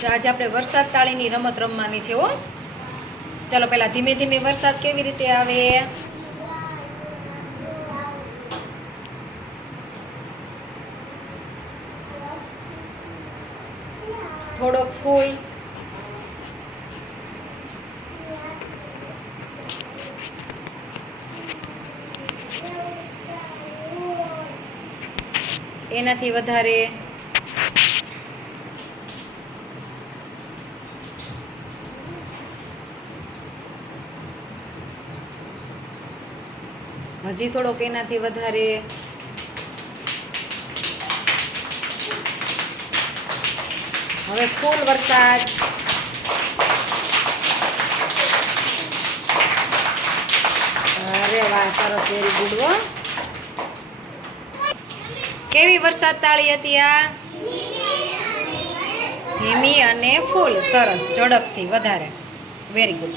જો આજે આપણે વરસાદ તાળીની રમત રમવાની છે હો. ચાલો પહેલા ધીમે ધીમે વરસાદ કેવી રીતે આવે. થોડોક ફૂલ, એનાથી વધારે, હજી થોડોક એનાથી વધારે, હવે ફૂલ વરસાદ. અરે વાહ, સરસ, વેરી ગુડ હો. કેવી વરસાદ તાળી હતી આ? ધીમી અને ફૂલ. સરસ, ઝડપથી વધારે. Very good.